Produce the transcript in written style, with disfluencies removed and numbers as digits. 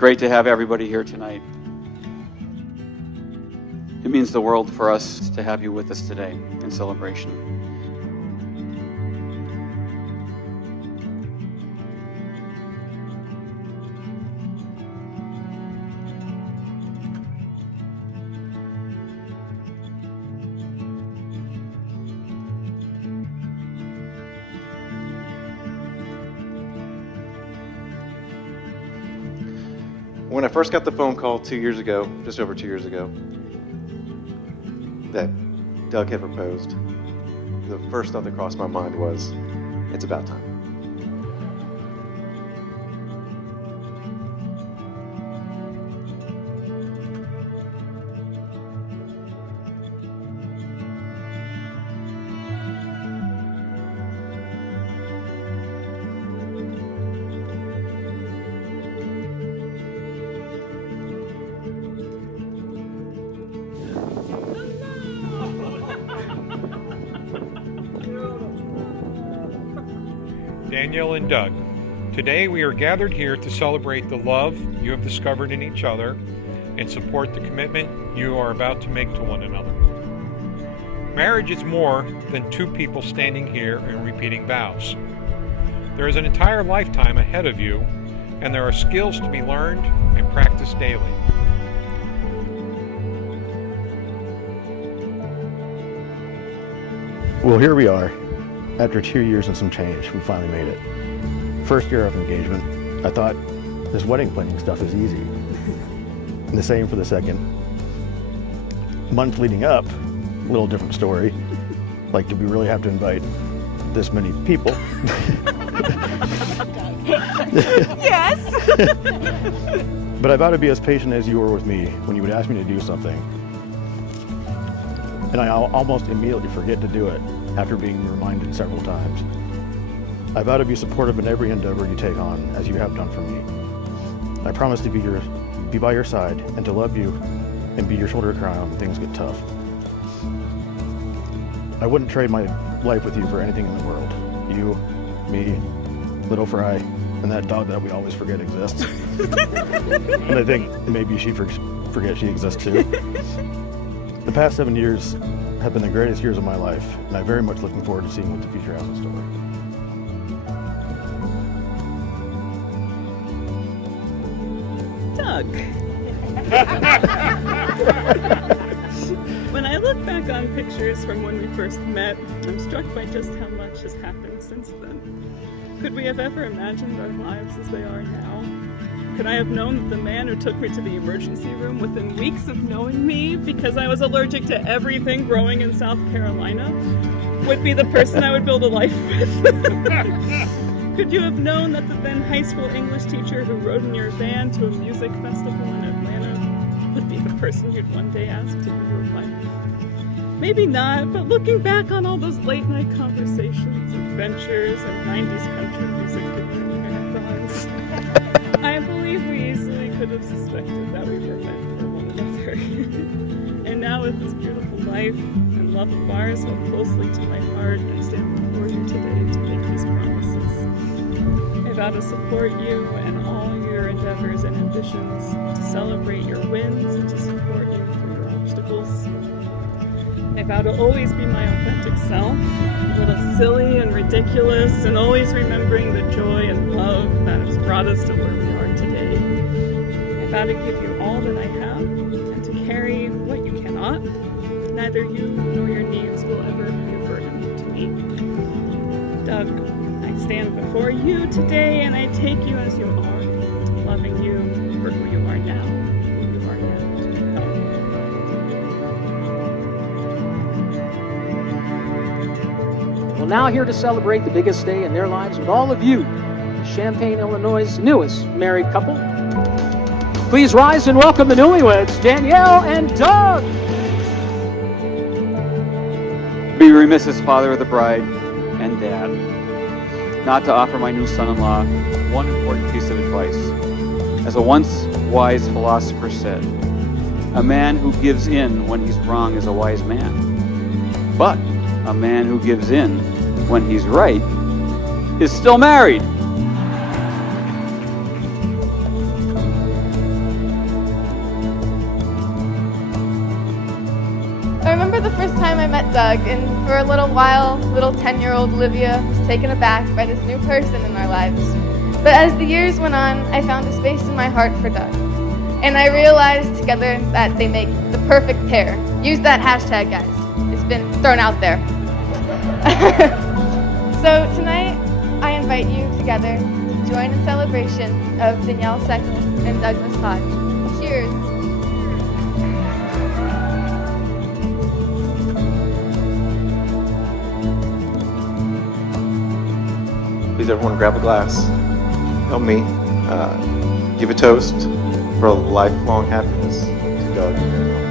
Great to have everybody here tonight. It means the world for us to have you with us today in celebration. When I first got the phone call 2 years ago, just over 2 years ago, that Doug had proposed, the first thought that crossed my mind was, it's about time. Danielle and Doug, today we are gathered here to celebrate the love you have discovered in each other and support the commitment you are about to make to one another. Marriage is more than two people standing here and repeating vows. There is an entire lifetime ahead of you, and there are skills to be learned and practiced daily. Well, here we are. After 2 years and some change, we finally made it. First year of engagement, I thought this wedding planning stuff is easy. And the same for the second. Month leading up, a little different story. Like, did we really have to invite this many people? Yes! But I vowed to be as patient as you were with me when you would ask me to do something. And I almost immediately forget to do it after being reminded several times. I vow to be supportive in every endeavor you take on, as you have done for me. I promise to be by your side and to love you and be your shoulder to cry on when things get tough. I wouldn't trade my life with you for anything in the world. You, me, little Fry, and that dog that we always forget exists. And I think maybe she forget she exists too. The past 7 years have been the greatest years of my life, and I'm very much looking forward to seeing what the future has in store. Doug. When I look back on pictures from when we first met, I'm struck by just how much has happened since then. Could we have ever imagined our lives as they are now? Could I have known that the man who took me to the emergency room within weeks of knowing me, because I was allergic to everything growing in South Carolina, would be the person I would build a life with? Could you have known that the then high school English teacher who rode in your van to a music festival in Atlanta would be the person you'd one day ask to be your wife? Maybe not, but looking back on all those late night conversations, adventures, and 90s country music dinner marathons, I believe we easily could have suspected that we were meant for one another. And now with this beautiful life and love of ours held closely to my heart, I stand before you today to make these promises. I vow to support you and all your endeavors and ambitions, to celebrate your wins and to support you through your obstacles. I vow to always be my authentic self, a little silly and ridiculous, and always remembering the joy and love that has brought us to where we are today. I vow to give you all that I have, and to carry what you cannot. Neither you nor your needs will ever be a burden to me. Doug, I stand before you today, and I take you as you are, loving you for who you are now, who you are yet to become. Well, now here to celebrate the biggest day in their lives with all of you, Champaign, Illinois' newest married couple. Please rise and welcome the newlyweds, Danielle and Doug. Be remiss as father of the bride and dad not to offer my new son-in-law one important piece of advice. As a once wise philosopher said, a man who gives in when he's wrong is a wise man. But a man who gives in when he's right is still married. Doug, and for a little while, little 10-year-old Olivia was taken aback by this new person in our lives. But as the years went on, I found a space in my heart for Doug. And I realized together that they make the perfect pair. Use that hashtag, guys. It's been thrown out there. So tonight, I invite you together to join in celebration of Danielle Seckel and Douglas Hodge. Cheers. Please, everyone, grab a glass. Help me give a toast for lifelong happiness to Doug and Danielle.